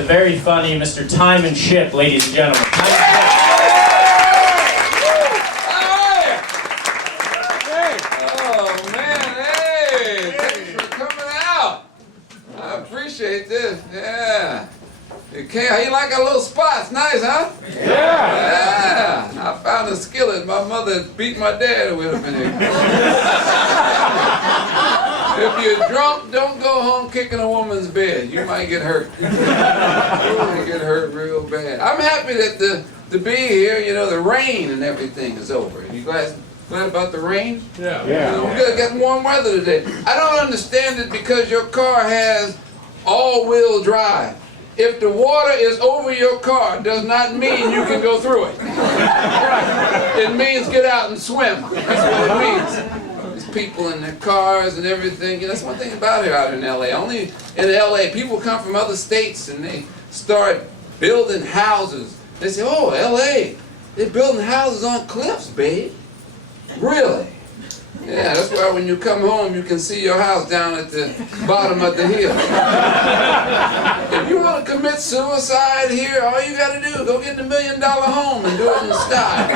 the very funny Mr. Tymon Shipp, ladies and gentlemen. Tymon Shipp. Appreciate this, yeah. How you like our little spots? Nice, huh? Yeah. I found a skillet my mother beat my dad with in here. If you're drunk, don't go home kicking a woman's bed. You might get hurt. You might get hurt real bad. I'm happy that to be here. You know, the rain and everything is over. You glad about the rain? Yeah. You know, we're gonna get warm weather today. I don't understand it because your car has all-wheel drive. If the water is over your car, does not mean you can go through it. It means get out and swim. That's what it means. There's people in their cars and everything. You know, that's one thing about here out in L.A. Only in L.A. people come from other states and they start building houses. They say, oh, L.A., they're building houses on cliffs, babe. Really? Yeah, that's why when you come home, you can see your house down at the bottom of the hill. If you want to commit suicide here, all you got to do is go get the $1 million home and do it in style.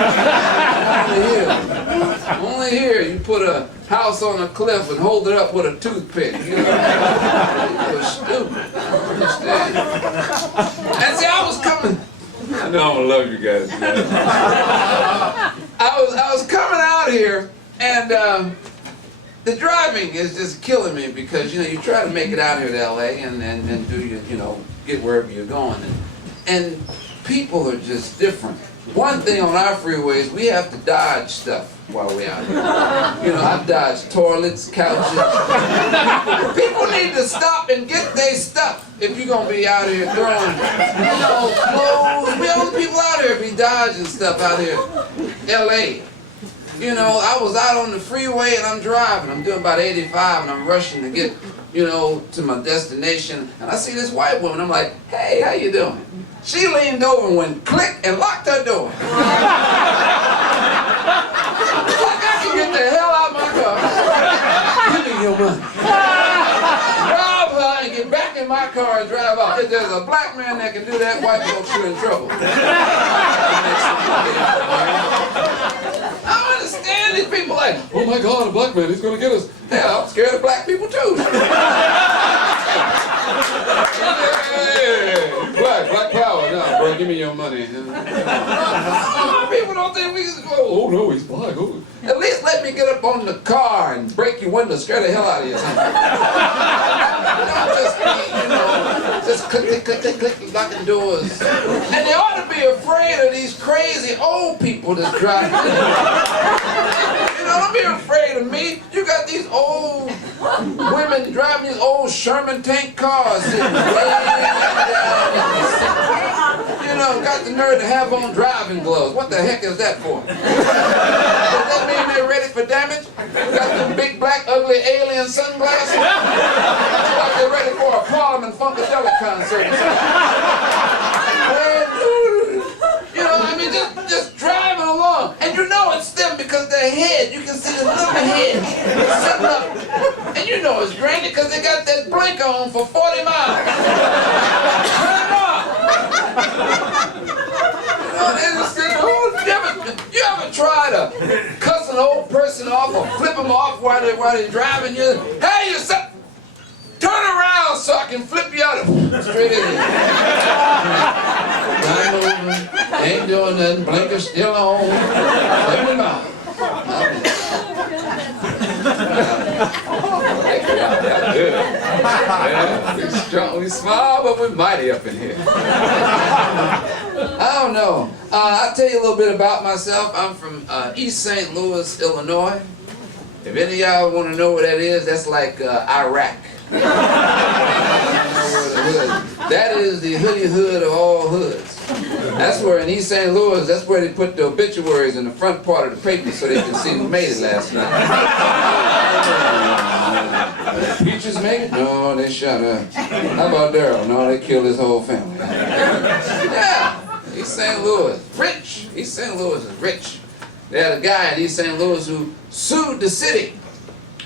Only here you put a house on a cliff and hold it up with a toothpick. You know? You're stupid. I don't understand. And see, I was coming. I know I'm gonna love you guys. I was coming out here. And the driving is just killing me because, you know, you try to make it out here to L.A. and do you know, get wherever you're going. And people are just different. One thing on our freeways, we have to dodge stuff while we're out here. You know, I've dodged toilets, couches. People need to stop and get their stuff if you're going to be out here throwing, you know, clothes. We all people out here be dodging stuff out here. L.A. You know, I was out on the freeway and I'm driving. I'm doing about 85 and I'm rushing to get, you know, to my destination. And I see this white woman. I'm like, hey, how you doing? She leaned over and went click and locked her door. Like I can get the hell out of my car. Give me your money. Rob her and get back in my car and drive off. If there's a black man that can do that, white folks are in trouble. I don't understand these people like, oh my God, a black man, he's going to get us. Hell, I'm scared of black people too. Hey, black power. No, bro, give me your money. People don't think we can go, oh no, he's black. Oh. At least let me get up on the car and break your window, scare the hell out of you. Don't just be, you know, just click, locking doors. And they ought to be afraid of these crazy old people that's driving. You know, don't be afraid of me. You got these old women driving these old Sherman tank cars sitting way down in the seat. You know, got the nerve to have on driving gloves. What the heck is that for? Does that mean they're ready for damage? Got them big black ugly alien sunglasses? Like they're ready for a Parliament Funkadelic concert. You know, I mean, just driving along. And you know it's them because their head, you can see the little head sitting up. And you know it's grainy because they got that blinker on for 40 miles. Turn it off. You know, they just sit, you ever try to cuss an old person off or flip them off while they're driving you? Hey, you sit. Turn around so I can flip you out of straight in here. Right over, ain't doing nothing, blinker still on. Flip him out. Yeah, we small, but we're mighty up in here. I don't know. I'll tell you a little bit about myself. I'm from East St. Louis, Illinois. If any of y'all want to know where that is, that's like Iraq. That is the hoodie hood of all hoods. That's where in East St. Louis, that's where they put the obituaries in the front part of the paper so they can see who made it last night. Peaches made it? No, they shot her. How about Daryl? No, they killed his whole family. Yeah, East St. Louis, rich. East St. Louis is rich. They had a guy in East St. Louis who sued the city,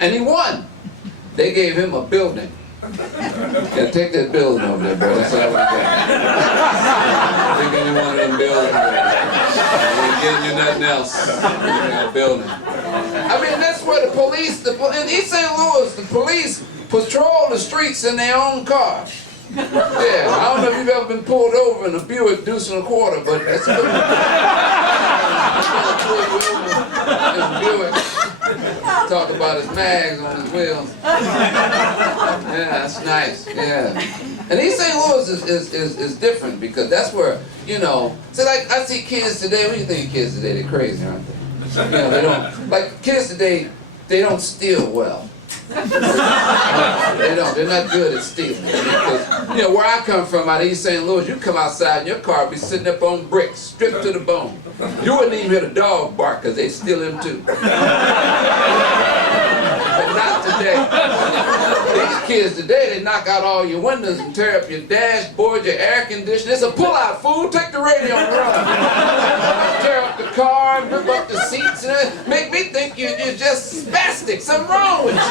and he won. They gave him a building. Yeah, take that building over there, bro. That's all we got. getting you nothing else in a building. I mean, that's where the police, in East St. Louis, the police patrol the streets in their own car. Yeah, I don't know if you've ever been pulled over in a Buick deuce and a quarter, but that's a good one. Buick. Talk about his mags on his wheels. Yeah, that's nice. Yeah. And East St. Louis is different because that's where, you know, so like I see kids today, what do you think of kids today? They're crazy, aren't they? You know, they don't, like kids today, they don't steal well. They don't, they're not good at stealing. Because, you know, where I come from out of East St. Louis, you come outside and your car would be sitting up on bricks, stripped to the bone. You wouldn't even hear the dog bark because they'd steal him too. But not today. These kids today, they knock out all your windows and tear up your dashboard, your air conditioner. It's a pull-out, fool. Take the radio and run. Tear up the car and rip up the seats and make me think you're just spastic. Something wrong with you. You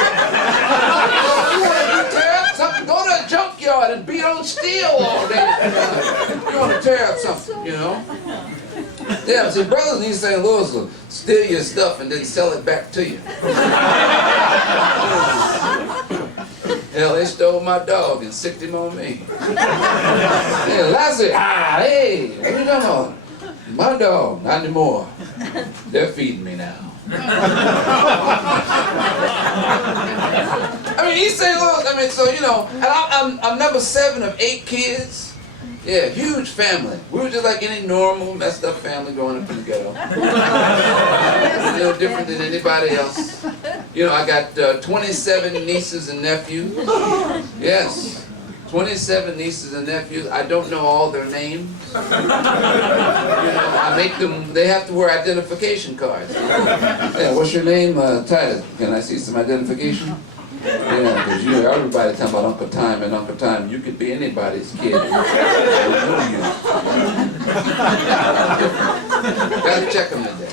want to tear up something, go to a junkyard and beat on steel all day. You want to tear up something, you know. Yeah, see, brothers in East St. Louis will steal your stuff and then sell it back to you. Hell, they stole my dog and sicked him on me. Yeah, Lassie, hey, what are you talking about? My dog, not anymore. They're feeding me now. I mean, East St. Louis, I mean, so, you know, and I'm number 7 of 8 kids. Yeah, huge family. We were just like any normal, messed up family growing up in the ghetto. No different than anybody else. You know, I got 27 nieces and nephews. Yes, 27 nieces and nephews. I don't know all their names. You know, I make them, they have to wear identification cards. Yeah, what's your name? Titus. Can I see some identification? Yeah, because you know, everybody talking about Uncle Time and Uncle Time. You could be anybody's kid. I don't know you. Gotta check them today.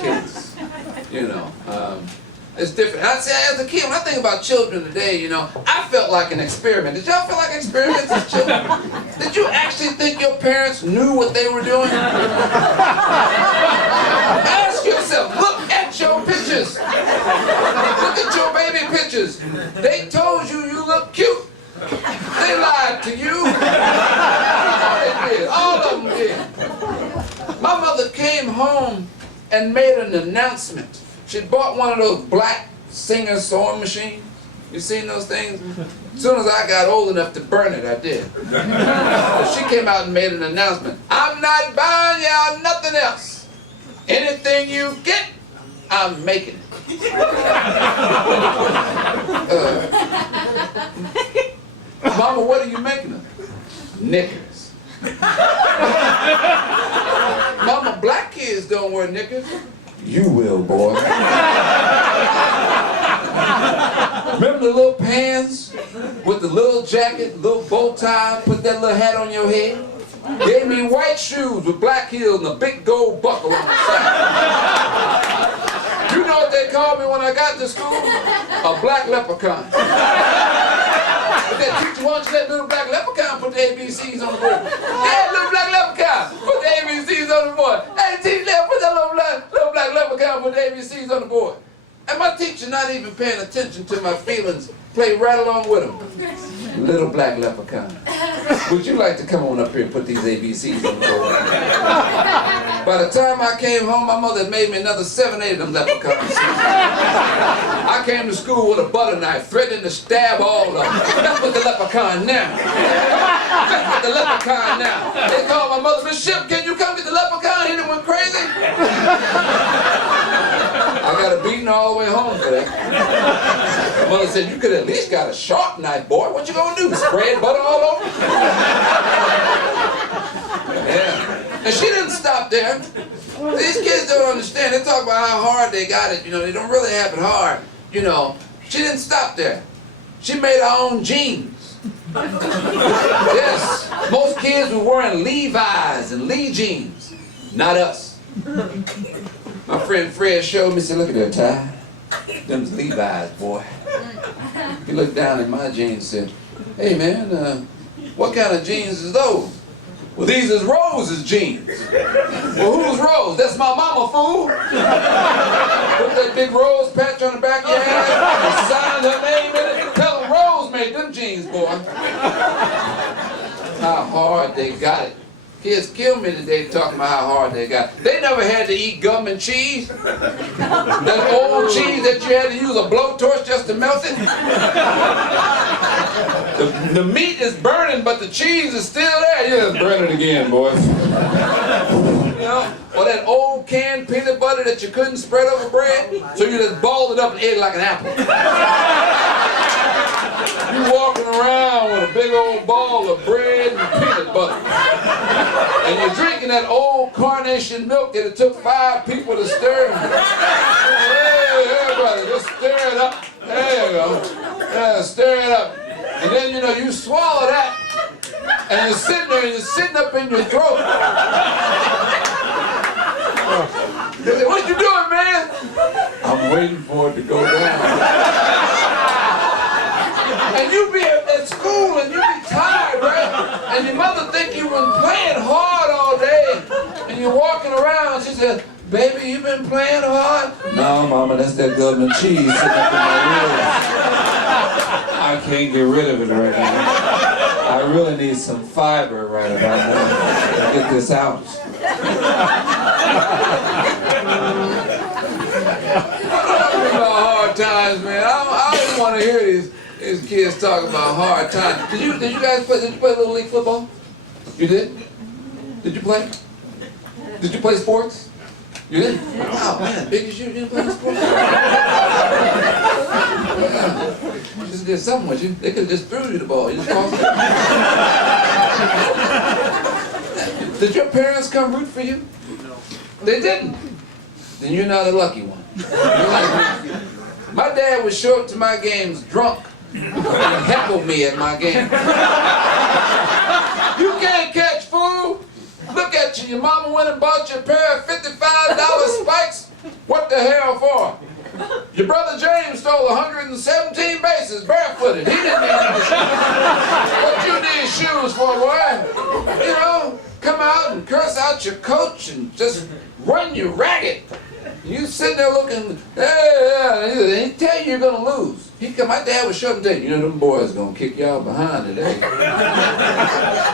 Kids. You know. It's different. I say, as a kid, when I think about children today, you know, I felt like an experiment. Did y'all feel like experiments as children? Did you actually think your parents knew what they were doing? Ask yourself, look at your pictures. Look at your baby pictures. They told you you look cute. They lied to you. They did. All of them did. My mother came home and made an announcement. She bought one of those black Singer sewing machines. You seen those things? As soon as I got old enough to burn it, I did. She came out and made an announcement. I'm not buying y'all nothing else. Anything you get, I'm making it. Mama, what are you making of? Knickers. Mama, black kids don't wear knickers. You will, boy. Remember the little pants with the little jacket, little bow tie, put that little hat on your head? Gave me white shoes with black heels and a big gold buckle on the side. You know what they called me when I got to school? A black leprechaun. But that teacher wants to let little black leprechaun put the ABCs on the board. Hey, little black leprechaun, put the ABCs on the board. Hey, teacher, put that little black leprechaun, put the ABCs on the board. And my teacher, not even paying attention to my feelings, played right along with him. Little black leprechaun, would you like to come on up here and put these ABCs on the board? By the time I came home, my mother had made me another 7, 8 of them leprechauns. I came to school with a butter knife, threatening to stab all of them. That's what the leprechaun now. That's what the leprechaun now. They called my mother, Miss Shipp, can you come get the leprechaun? He done went crazy. I got a beating all the way home for that. My mother said, you could at least got a sharp knife, boy. What you gonna do? Spread butter all over? Yeah. And she didn't stop there. These kids don't understand. They talk about how hard they got it. You know, they don't really have it hard. You know, she didn't stop there. She made her own jeans. Yes. Most kids were wearing Levi's and Lee jeans. Not us. My friend Fred showed me, said, look at that tie. Them's Levi's, boy. He looked down at my jeans and said, hey man, what kind of jeans is those? Well, these is Rose's jeans. Well, who's Rose? That's my mama, fool. Put that big Rose patch on the back of your head and sign her name in it. Tell them Rose made them jeans, boy. How hard they got it. Kids kill me today talking about how hard they got it. They never had to eat gum and cheese. That old cheese that you had to use a blowtorch just to melt it. The meat is burning, but the cheese is still there. You just burn it again, boys. You know? Or that old canned peanut butter that you couldn't spread over bread, so you just balled it up and ate it like an apple. You walking around with a big old ball of bread and peanut butter. And you're drinking that old carnation milk that it took 5 people to stir. Hey, everybody, just stir it up. There you go. Yeah, stir it up. And then, you know, you swallow that, and you're sitting there, and you're sitting up in your throat. They say, what you doing, man? I'm waiting for it to go down. And you be at school, and you be tired, right? And your mother think you've been playing hard all day, and you're walking around, she says, baby, you been playing hard? No, Mama, that's that government cheese sitting up in my ears. I can't get rid of it right now. I really need some fiber right about now to get this out. About hard times, man. I just want to hear these kids talk about hard times. Did you guys play? Did you play Little League football? You did? Did you play? Did you play sports? You did? Wow, man, big as you didn't play sports. Yeah. Just did something with you. They could have just threw you the ball. You just tossed it. Did your parents come root for you? No. They didn't. Then you're not a lucky one. My dad would show up to my games drunk and heckle me at my game. You can't catch, fool. Look at you. Your mama went and bought you a pair of $55 spikes. What the hell for? Your brother James stole 117 bases barefooted. He didn't need the shoes. What you need shoes for, boy? You know, come out and curse out your coach and just run you ragged. You sitting there looking, hey, he tell you you're gonna lose. My dad would show up and tell you, you know, them boys gonna kick y'all behind today.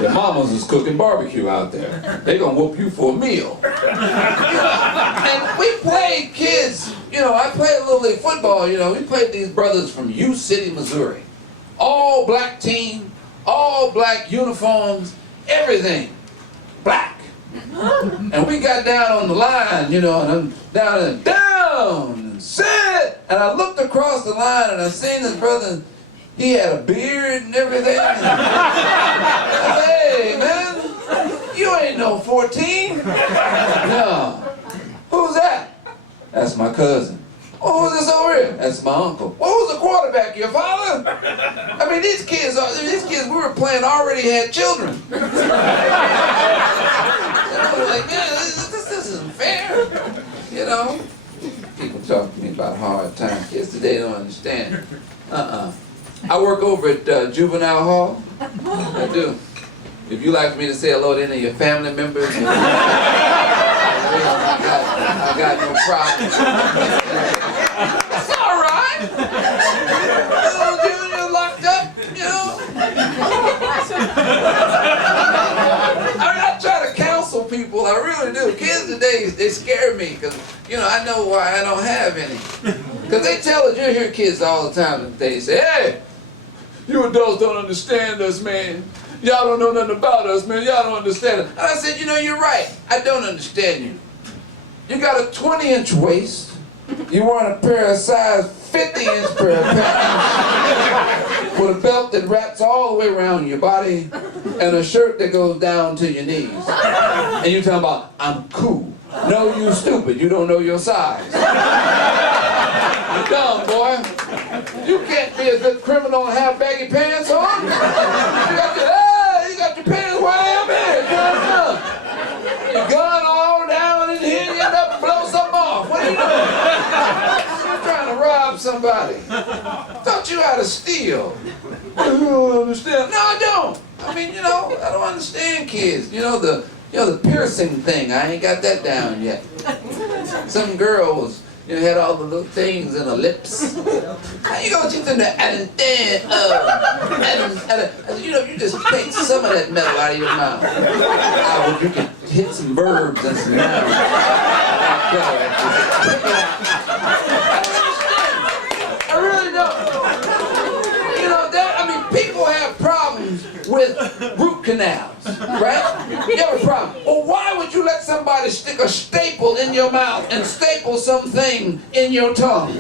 Their mamas is cooking barbecue out there. They gonna whoop you for a meal. And we played kids, you know, I played Little League football, you know, we played these brothers from U City, Missouri. All black team, all black uniforms, everything black. And we got down on the line, you know, and I'm down and sit. And I looked across the line and I seen this brother, and he had a beard and everything. And I said, hey, man, you ain't no 14. No. Who's that? That's my cousin. Oh, who's this over here? That's my uncle. Well, who's the quarterback? Your father? I mean, these kids, we were playing already had children. I was like, man, this isn't fair. You know? People talk to me about hard times. Kids today don't understand. I work over at Juvenile Hall. I do. If you like for me to say hello to any of your family members, I got no problem. It's all right. Little Junior locked up, you know. I mean, I try to counsel people. I really do. Kids today, they scare me because, you know, I know why I don't have any. Because they tell us, you hear kids all the time, they say, hey, you adults don't understand us, man. Y'all don't know nothing about us, man. Y'all don't understand us. And I said, you know, you're right. I don't understand you. You got a 20-inch waist. You wearing a pair of size 50-inch pair of pants with a belt that wraps all the way around your body and a shirt that goes down to your knees. And you talking about, I'm cool. No, you stupid. You don't know your size. You're dumb, boy. You can't be a good criminal and have baggy pants on. You got your pants way up here. Your gun all down in here, you end up and blow something off. What are you doing? You're trying to rob somebody. Taught you how to steal. I don't understand. No, I don't. I I mean, I don't understand kids. The piercing thing. I ain't got that down yet. Some girls, had all the little things in her lips. How you gonna teach them that? You just take some of that metal out of your mouth. Well, you can hit some verbs and some nouns. I really don't. People have problems with root canals, right? You have a problem. Well, why would you let somebody stick a staple in your mouth and staple something in your tongue? Who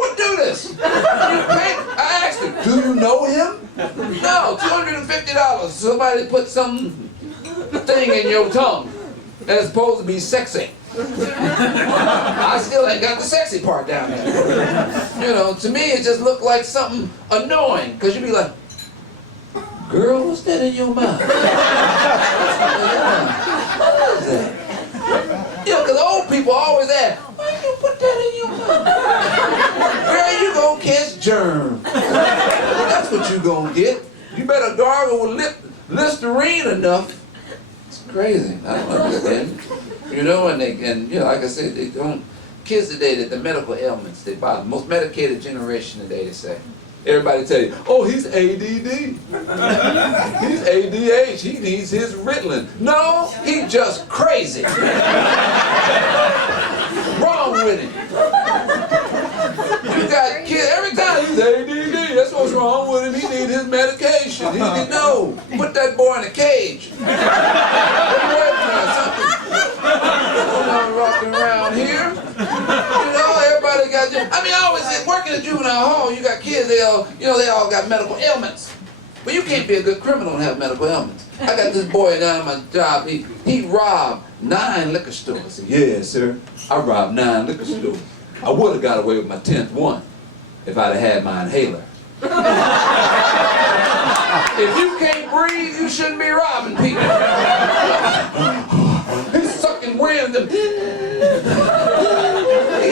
would do this? I asked him, do you know him? No, $250. Somebody put some thing in your tongue that's supposed to be sexy. I still ain't got the sexy part down there. To me it just looked like something annoying, because you'd be like, girl, what's that in your mouth? What is that? Because old people always ask, why you put that in your mouth? Girl, you gonna catch germs. That's what you gonna get. You better gargle with Listerine enough. It's crazy. I don't understand. And like I said, they don't. Kids today, that the medical ailments, they buy the most medicated generation today, they say. Everybody tell you, oh, he's ADD. He's ADH. He needs his Ritalin. No, he's just crazy. Wrong with him. You got kids, every time he's ADD, that's what's wrong with him. He needs his medication. He needs, no, put that boy in a cage. Rocking around here. Everybody got, I always say, working at juvenile hall, you got kids, they all got medical ailments. But you can't be a good criminal and have medical ailments. I got this boy down at my job, he robbed 9 liquor stores. I said, yeah, sir, I robbed 9 liquor stores. I would have got away with my 10th one if I'd have had my inhaler. If you can't breathe, you shouldn't be robbing people. He's sucking wind and he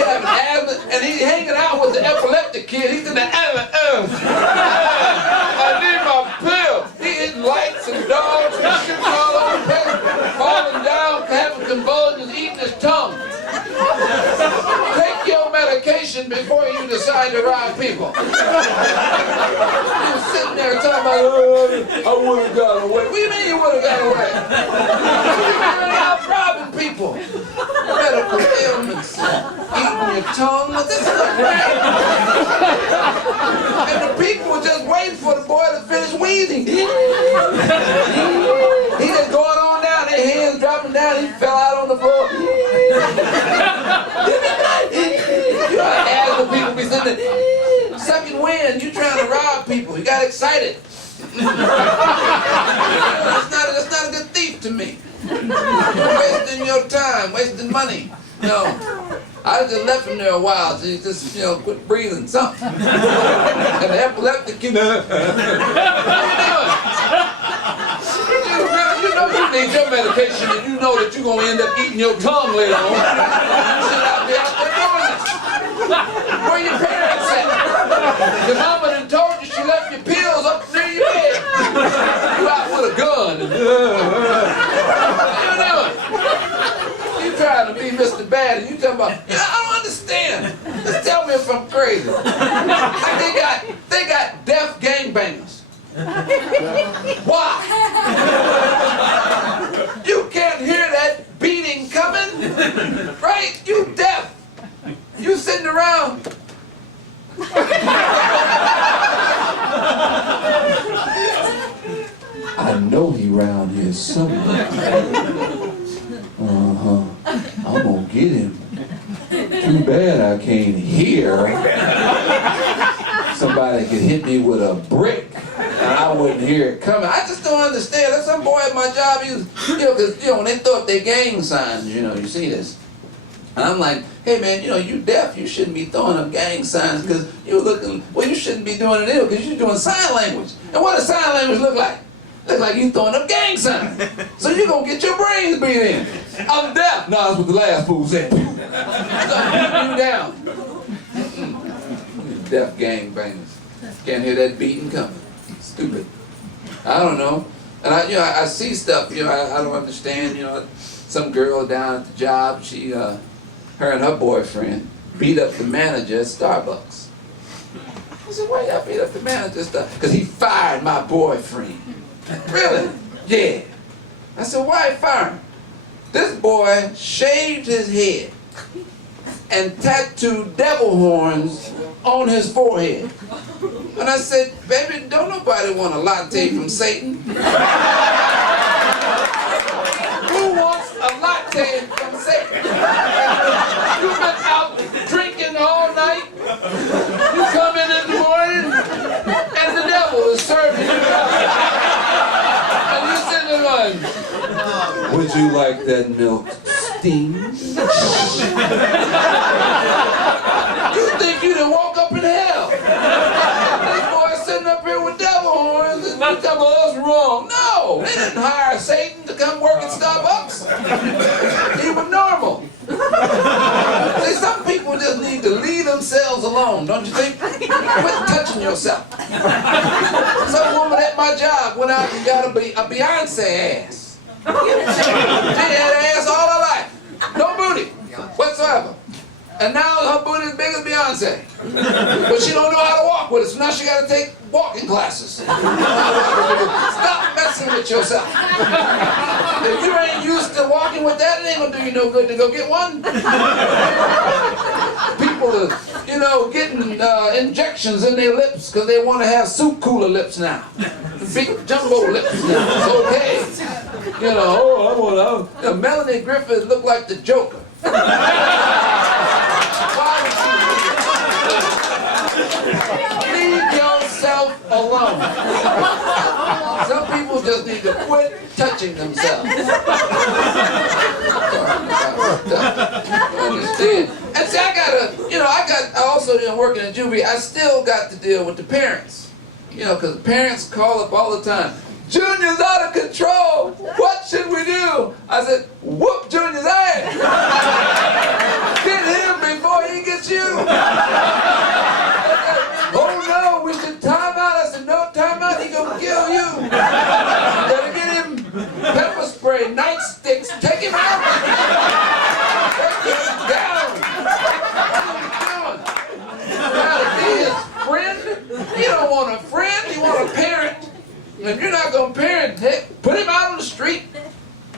having asthma, and he's hanging out with the epileptic kid. He's in the I need my pill. He hitting lights and dogs and shooting all over the place, falling down, having convulsions, eating his tongue. Take your medication before you decide to rob people. He was sitting there talking about, I would have got away. What do you mean you would have got away? You're out robbing people. Medical ailments, eating your tongue. This is a crap. And the people were just waiting for the boy to finish wheezing. He just going on down, their hands dropping down, he fell out on the floor. You know, the people be sitting there sucking wind, you trying to rob people, you got excited. That's not a good thief to me. You're wasting your time, wasting money. I just left him there a while, so he just, quit breathing something. And the epileptic, you need your medication, and you know that you're going to end up eating your tongue later on. You should not be out there doing this. Where your parents at? Your mama done told you she left your pills up near your bed. You out with a gun. You trying to be Mr. Bad, and you talking about, I don't understand. Just tell me if I'm crazy. They got deaf gangbangers. Why? You can't hear that beating coming, right? You deaf. You sitting around. I know he around here somewhere. I'm gonna get him. Too bad I can't hear. Somebody could hit me with a brick and I wouldn't hear it coming. I just don't understand. There's some boy at my job, he was, because, when they throw up their gang signs, you see this. And I'm like, hey man, you deaf, you shouldn't be throwing up gang signs because you shouldn't be doing it either because you're doing sign language. And what does sign language look like? Look like you throwing up gang signs. So you're going to get your brains beat in. I'm deaf. No, that's what the last fool said. So you down. Deaf gang bangers. Can't hear that beating coming. stupid. I don't know. And I see stuff, I don't understand, some girl down at the job, her and her boyfriend beat up the manager at Starbucks. I said, why y'all beat up the manager at Starbucks? Because he fired my boyfriend. Really? Yeah. I said, why he fired him? This boy shaved his head and tattooed devil horns on his forehead. And I said, baby, don't nobody want a latte from Satan. Who wants a latte from Satan? You've been out drinking all night. You come in the morning, and the devil is serving you up. And you sitting there going, would you like that milk steamed? You think you done woke up in hell. This boy sitting up here with devil horns and you tell me that's wrong. No, they didn't hire Satan to come work at Starbucks. He was normal. See, some people just need to leave themselves alone, don't you think? Quit touching yourself. Some woman at my job went out and got a Beyonce ass. She had ass all her life. No booty whatsoever. And now her booty is big as Beyonce. But she don't know how to walk with it, so now she got to take walking classes. Stop messing with yourself. If you ain't used to walking with that, it ain't going to do you no good to go get one. People are, getting injections in their lips because they want to have soup cooler lips now. Big jumbo lips now. It's okay. Melanie Griffith looked like the Joker. Leave yourself alone. Some people just need to quit touching themselves. Understand? And see, I also working in juvie, I still got to deal with the parents. Because parents call up all the time. Junior's out of control. What should we do? I said, whoop Junior's ass. Get him before he gets you. Oh no, we should time out. I said, no time out, he gonna kill you. Better get him pepper spray, nightsticks, take him out. Take him down. What are you doing? Gotta be his friend? You don't want a friend, you want a parent. If you're not going to parent, put him out on the street.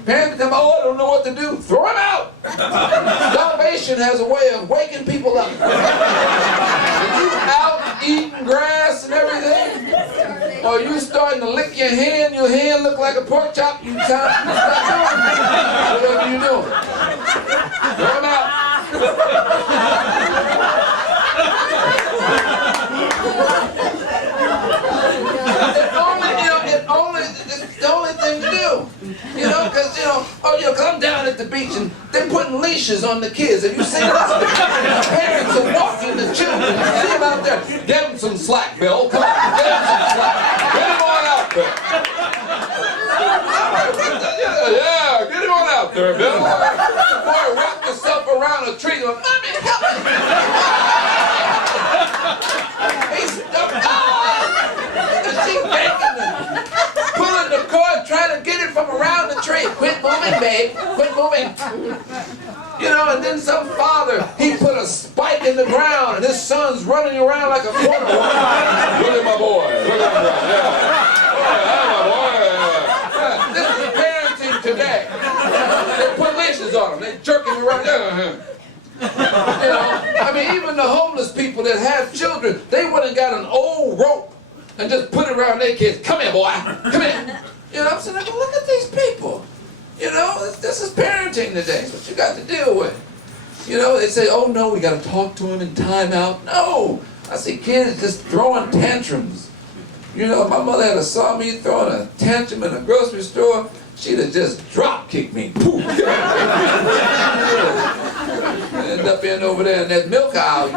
Parents tell him, I don't know what to do. Throw him out. Starvation has a way of waking people up. If you out eating grass and everything, or you starting to lick your hand look like a pork chop, you stop doing whatever you're doing. Throw him out. It's the only thing to do. Because I'm down at the beach and they're putting leashes on the kids. Have you seen this? Parents are walking the children. You see them out there. Give them some slack, Bill. Come on, give them some slack. Get him on out there. Yeah, get him on out there, Bill. The boy wrapped himself around a tree going, Mommy, help me. He's and she's banging him. Pulling the cord, trying to get it from around the tree. Quit moving, babe. Quit moving. And then some father, he put a spike in the ground, and his son's running around like a quarter horse. Look at my boy. Look at my boy. Yeah. This is parenting today. They put leashes on him. They jerk him around. Even the homeless people that have children, they went and got an old rope and just put it around their kids. Come here, boy. Come here. I'm saying, look at these people. This is parenting today. It's what you got to deal with. They say, oh no, we got to talk to him in time out. No. I see kids just throwing tantrums. My mother saw me throwing a tantrum in a grocery store. She'd have just drop kicked me. Poof. End up in over there in that milk aisle.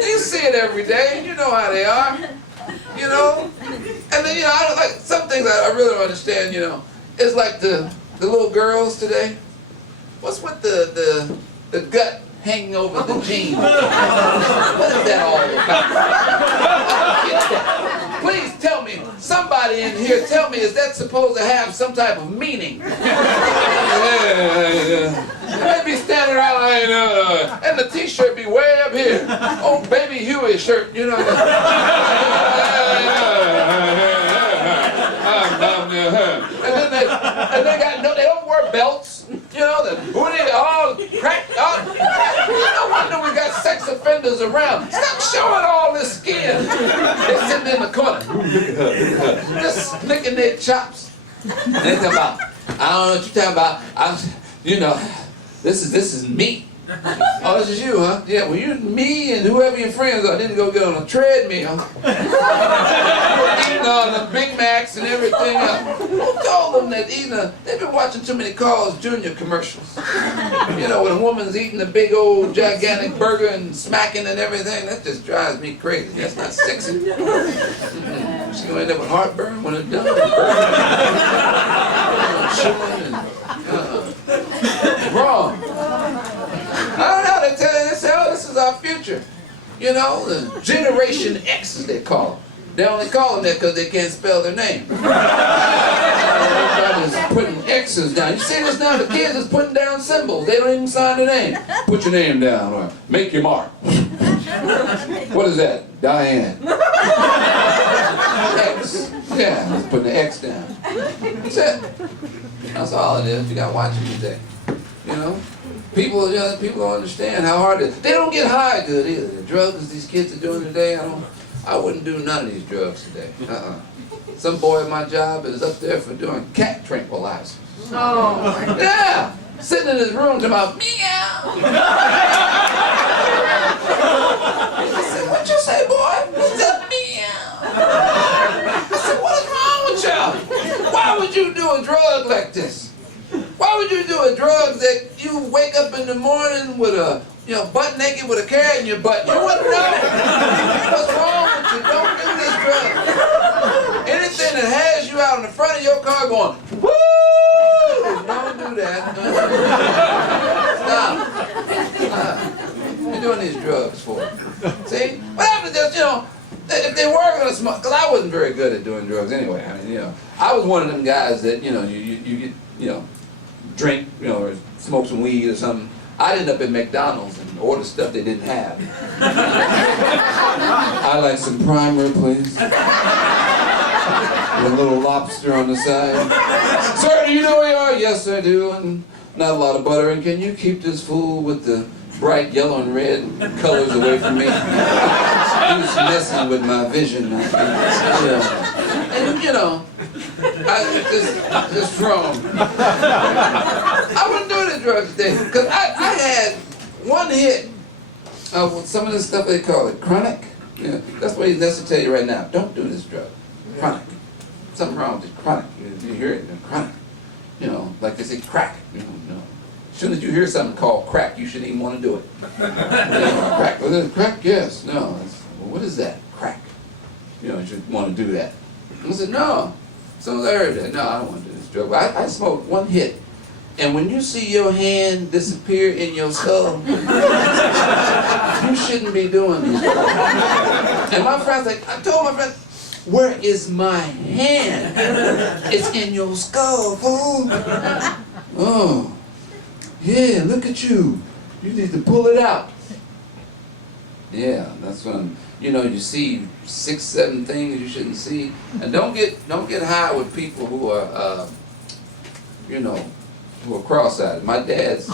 You see it every day. You know how they are. And then, some things I really don't understand, It's like the the little girls today? What's with the gut hanging over the jeans? What is that all about? Please tell me, somebody in here, tell me, is that supposed to have some type of meaning? They be standing around like, and the t-shirt be way up here. Oh, Baby Huey shirt, you know. And they got no, they don't wear belts, you know. The booty all cracked up. No wonder we got sex offenders around. Stop showing all this skin. They're sitting in the corner, just licking their chops. And they talking about, I don't know what you're talking about. This is me. Oh, this is you, huh? Yeah, well, you, me, and whoever your friends are didn't go get on a treadmill. Eating on the Big Macs and everything else. Who told them that they've been watching too many Carl's Jr. commercials. You know, when a woman's eating a big old gigantic burger and smacking and everything, that just drives me crazy. That's not sexy. She's going to end up with heartburn when it's done. Chewing and, wrong. I don't know, they tell you this, this is our future. You know, the Generation X, as they call them. They only call them that because they can't spell their name. Everybody's putting X's down. You see this now? The kids is putting down symbols. They don't even sign their name. Put your name down or make your mark. What is that? Diane. X. Yeah, just putting the X down. That's it. That's all it is. You got to watch it today. You know? People don't understand how hard it is. They don't get high good either. The drugs these kids are doing today, I wouldn't do none of these drugs today. Some boy at my job is up there for doing cat tranquilizers. Oh. Yeah! Sitting in his room talking about meow! I said, what you say, boy? He said, meow! I said, what is wrong with y'all? Why would you do a drug like this? Why would you do a drug that you wake up in the morning with a, butt naked with a carrot in your butt? You wouldn't know. What's wrong with you? Don't do this drug. Anything that has you out in the front of your car going, woo! Don't do that. Stop. What are you doing these drugs for? See? What happened to this, if they were going to smoke, because I wasn't very good at doing drugs anyway. I mean, I was one of them guys that, you drink, or smoke some weed or something. I'd end up at McDonald's and order stuff they didn't have. I'd like some prime rib, please. With a little lobster on the side. Sir, do you know where you are? Yes, I do. And not a lot of butter. And can you keep this fool with the bright yellow and red colors away from me? He's messing with my vision. And just wrong. I wouldn't do the drugs today because I had one hit of some of the stuff they call it chronic. That's what that's to tell you right now. Don't do this drug. Chronic. Something wrong with it. Chronic. You hear it? Chronic. Like they say crack. As soon as you hear something called crack, you shouldn't even want to do it. Crack. Crack? Yes. No. Well, what is that? Crack. You should want to do that. I said, no. As soon as I heard that, no, I don't want to do this drug. I smoked one hit. And when you see your hand disappear in your skull, you shouldn't be doing this. And my friend's like, I told my friend, where is my hand? It's in your skull, fool. Oh, yeah, look at you. You need to pull it out. Yeah, that's when, you see 6, 7 things you shouldn't see. And don't get high with people who are, who are cross-eyed. My dad's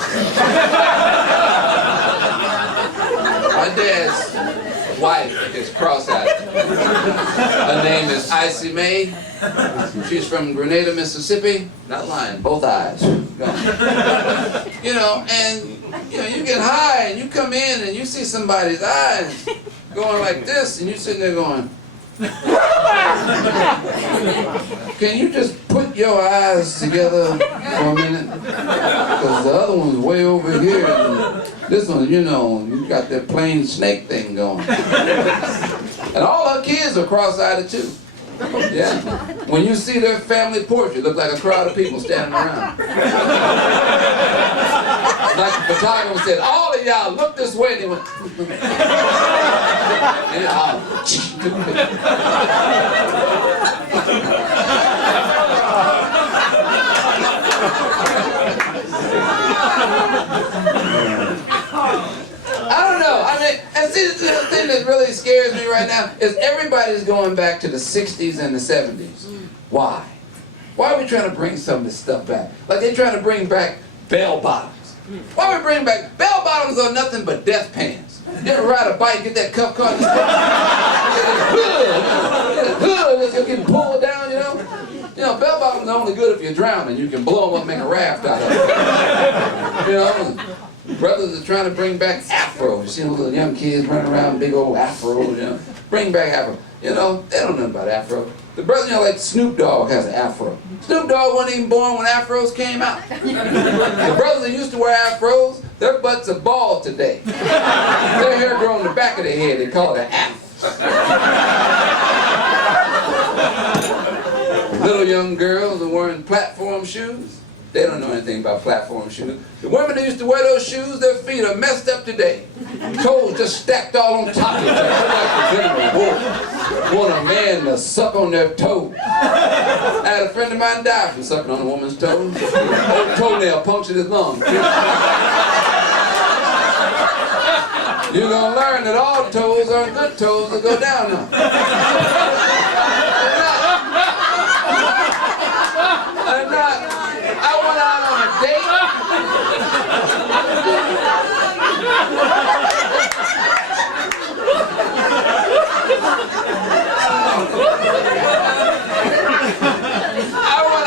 wife is cross-eyed. Her name is Icy Mae. She's from Grenada, Mississippi. Not lying, both eyes. And you get high and you come in and you see somebody's eyes going like this, and you're sitting there going, can you just put your eyes together for a minute? Because the other one's way over here, and this one, you got that plain snake thing going. And all her kids are cross-eyed too. Yeah. When you see their family portrait, it looks like a crowd of people standing around. Like the photographer said, all of y'all look this way, and they went, I don't know. I mean, and see, the thing that really scares me right now is everybody's going back to the 60s and the 70s. Why? Why are we trying to bring some of this stuff back? Like they're trying to bring back bell bottoms. Why are we bringing back bell bottoms? Are nothing but death pants. You ever ride a bike, get that cuff caught in the hood, it's getting pulled down, you know? You know, bell bottoms are only good if you're drowning. You can blow them up, make a raft out of it. You know? Brothers are trying to bring back afros. You see those little young kids running around with big old afros, you know? Bring back afro. You know, they don't know nothing about afro. The brother, you know, like Snoop Dogg has an afro. Snoop Dogg wasn't even born when afros came out. The brothers that used to wear afros, their butts are bald today. Their hair grow in the back of their head. They call it an afro. Little young girls are wearing platform shoes. They don't know anything about platform shoes. The women that used to wear those shoes, their feet are messed up today. Toes just stacked all on top of each other. Like the want a man to suck on their toe. I had a friend of mine die from sucking on a woman's toe. Old toenail punctured his lung. You're going to learn that all toes aren't good toes that go down now. They're not. I went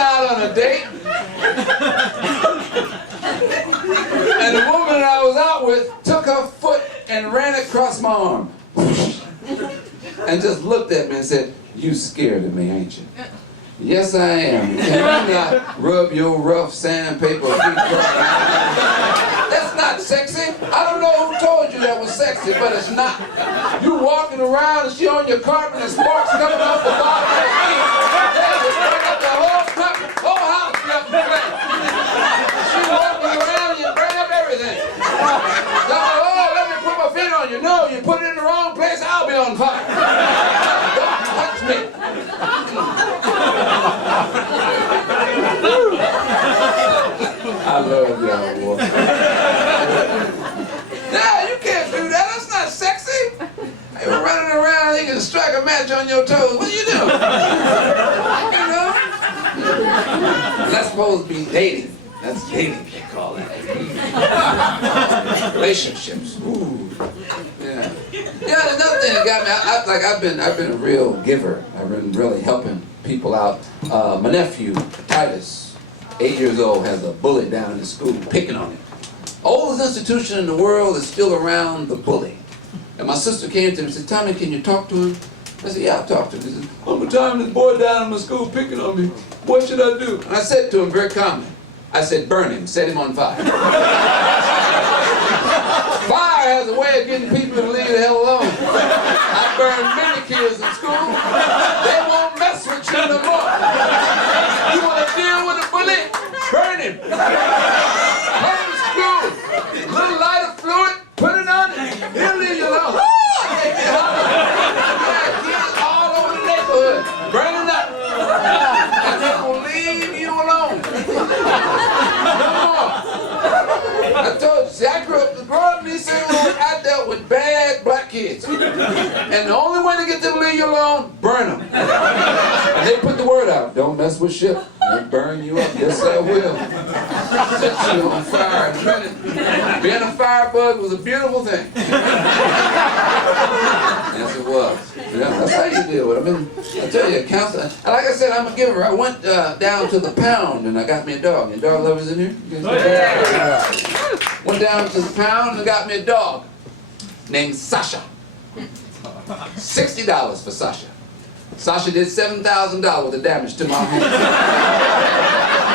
out on a date. And the woman that I was out with took her foot and ran across my arm. And just looked at me and said, "You scared of me, ain't you?" "Yes, I am. Can you not rub your rough sandpaper feet?" That's not sexy. I don't know who told you that was sexy, but it's not. You walking around and she on your carpet and sparks coming off the bottom of her feet. They burn up the whole carpet, whole house up in flame. She walking around and you burn up everything. So, "Oh, let me put my feet on you." No, you put it in the wrong place, I'll be on fire. Don't touch me. I love y'all, boy. No, you can't do that. That's not sexy. They were running around, they can strike a match on your toes. What are you doing? You know? That's supposed to be dating. That's dating, they call that. Relationships. Ooh. Yeah. Yeah, another thing that got me, I've been a real giver. I've been really helping people out. My nephew, Titus, 8 years old, has a bully down in the school picking on him. Oldest institution in the world is still around, the bully. And my sister came to him and said, "Tommy, can you talk to him?" I said, "Yeah, I'll talk to him." He said, "I'm time this boy down in my school picking on me. What should I do?" And I said to him very calmly, I said, "Burn him, set him on fire." Fire has a way of getting people to leave the hell alone. I burned many kids in school. They won't mess with you no more. You want to deal with a bully? Burn him. Come to school. Little lighter fluid, put it on it. He'll leave you alone. Oh, they get hot. Kids all over the neighborhood. Burn it up. And they will leave you alone. No more. I told you, see, I grew up in these neighborhoods, I dealt with bad black kids. And the only way to get them to leave you alone, burn them. And they put the word out, "Don't mess with Shipp. They'll burn you up." Yes, I will. Set you on fire in a minute. Being a firebug was a beautiful thing. Yes, it was. Yeah, that's how you deal with it. I mean, I tell you, a counselor. And like I said, I'm a giver. I went down to the pound and I got me a dog. Any dog lovers in here? Oh, yeah. Went down to the pound and got me a dog named Sasha. $60 for Sasha. Sasha did $7,000 worth of damage to my home.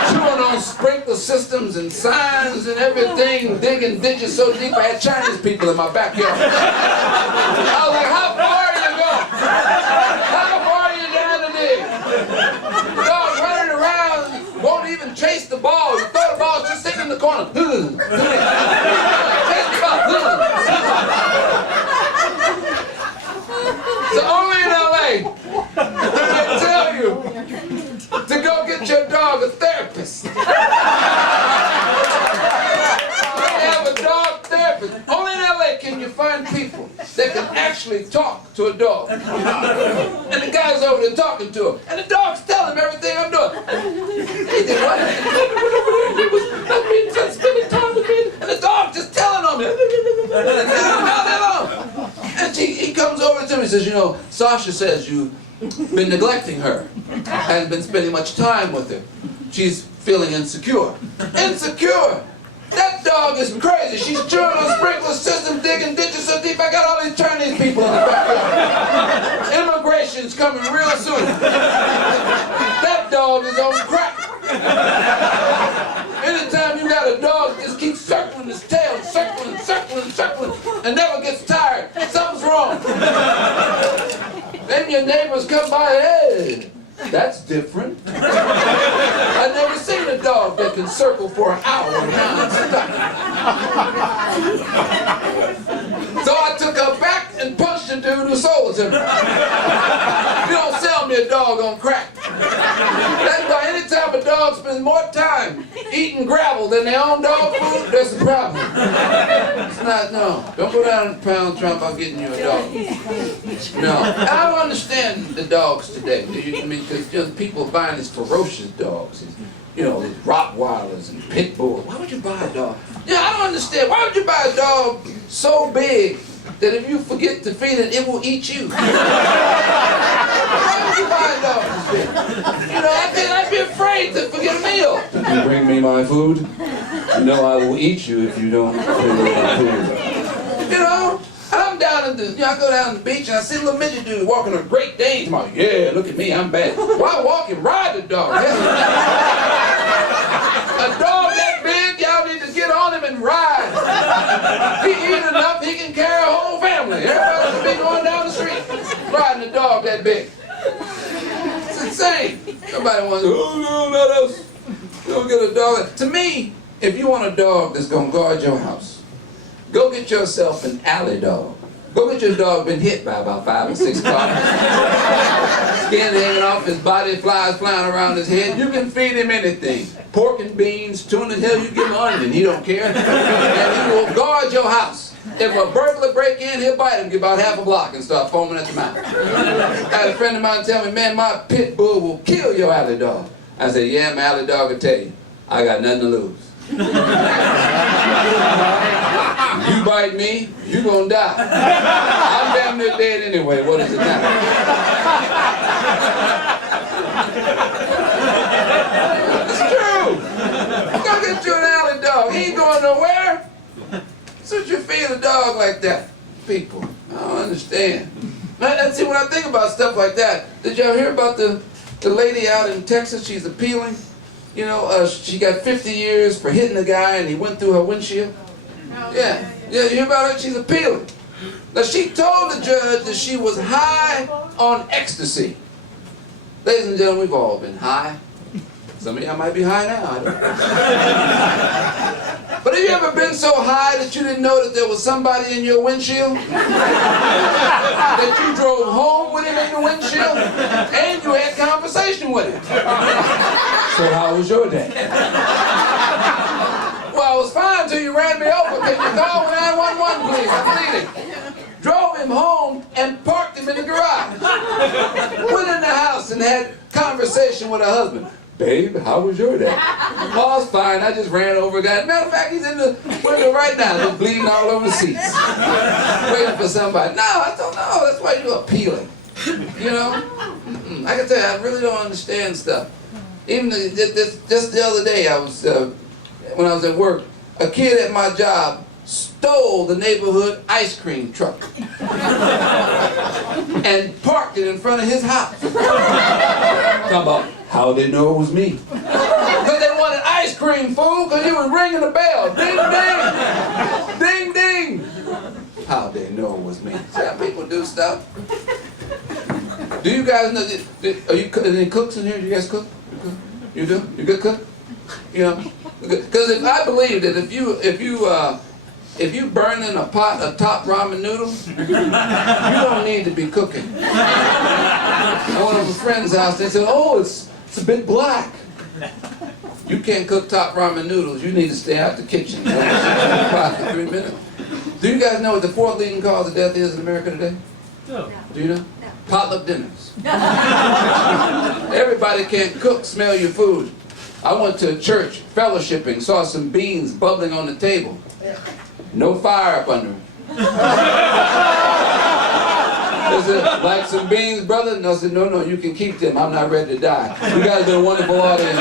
Chewing on sprinkler systems and signs and everything, digging ditches so deep I had Chinese people in my backyard. I was like, "How far are you going? How far are you down to dig?" corner. So only in LA do they tell you to go get your dog a therapist. They have a dog therapist. Only in LA can you find people that can actually talk to a dog. And the guy's over there talking to him. And the dog's telling him everything I'm doing. He did what? He was spending time with me. And the dog just telling on me. And he comes over to me and says, you know, Sasha says you've been neglecting her. Hasn't been spending much time with her. She's feeling insecure. Insecure! That dog is crazy. She's chewing on sprinkler system, digging ditches so deep. I got all these Chinese people in the backyard. Immigration's coming real soon. That dog is on crack. Anytime you got a dog that just keeps circling his tail, circling, and never gets tired, something's wrong. Then your neighbors come by, hey, that's different. I've never seen a dog that can circle for an hour non-stop. So I took her back and punched the dude who sold it to me. You don't sell me a dog on crack. That's why anytime a dog spends more time eating gravel than their own dog food, there's a problem. It's not, no. Don't go down to Pound Trump, I'm getting you a dog. No. I don't understand the dogs today. I mean, because people are buying these ferocious dogs. You know, these Rottweilers and Pit Bulls. Why would you buy a dog? Yeah, I don't understand. Why would you buy a dog so big that if you forget to feed it, it will eat you? Why would you buy a dog this big? You know, I'd be afraid to forget a meal. If you bring me my food, you know I will eat you if you don't bring me my food. You know? I'm down at the, I go down to the beach and I see a little midget dude walking a Great Dane. I'm like, yeah, look at me, I'm bad. Why walk and ride the dog? A dog that big, y'all need to get on him and ride. He eat enough, he can carry a whole family. Everybody should be going down the street riding a dog that big. It's insane. Somebody wants, oh no, not us. Don't get a dog. To me, if you want a dog that's going to guard your house, go get yourself an alley dog. Go get your dog been hit by about 5 or 6 cars. Skin hanging off his body, flies flying around his head. You can feed him anything. Pork and beans, tuna, hell, you give him onion, he don't care. And he will guard your house. If a burglar break in, he'll bite him, get about half a block and start foaming at the mouth. I had a friend of mine tell me, man, my pit bull will kill your alley dog. I said, yeah, my alley dog will tell you, I got nothing to lose. You bite me, you gonna die. I'm damn near dead anyway, what does it matter? It's true. Go get you an alley dog. He ain't going nowhere. So you feed a dog like that? People, I don't understand. And see, when I think about stuff like that, did y'all hear about the lady out in Texas? She's appealing. You know, she got 50 years for hitting a guy and he went through her windshield. Yeah, you hear about it? She's appealing. Now, she told the judge that she was high on ecstasy. Ladies and gentlemen, we've all been high. Some of y'all might be high now, I don't know. But have you ever been so high that you didn't know that there was somebody in your windshield? That you drove home with him in the windshield? And you had conversation with him. So how was your day? Well, I was fine until you ran me over. Can you call 911, please? I'm bleeding. Drove him home and parked him in the garage. Went in the house and had conversation with her husband. Babe, how was your day? Oh, it's fine. I just ran over a guy. Matter of fact, he's in the window right now, just bleeding all over the seats. Waiting for somebody. No, I don't know. That's why you're appealing. You know? I can tell you, I really don't understand stuff. Even just the other day, I was when I was at work, a kid at my job stole the neighborhood ice cream truck and parked it in front of his house. Talking about how they know it was me. Because they wanted ice cream, fool, because he was ringing the bell. Ding, ding. Ding, ding. How they know it was me. See how people do stuff? Do you guys know, are you any cooks in here? Do you guys cook? You do? You good cook? You know, Because if I believe that if you burn in a pot of top ramen noodles, you don't need to be cooking. I went to a friend's house. They said, "Oh, it's a bit black." You can't cook top ramen noodles. You need to stay out the kitchen. Pot for 3 minutes. Do you guys know what the fourth leading cause of death is in America today? No. Do you know? Potluck dinners. Everybody can't cook, smell your food. I went to a church fellowshipping, saw some beans bubbling on the table. No fire up under them. They said, "Like some beans, brother?" And I said, no, you can keep them. I'm not ready to die. You guys have been a wonderful audience.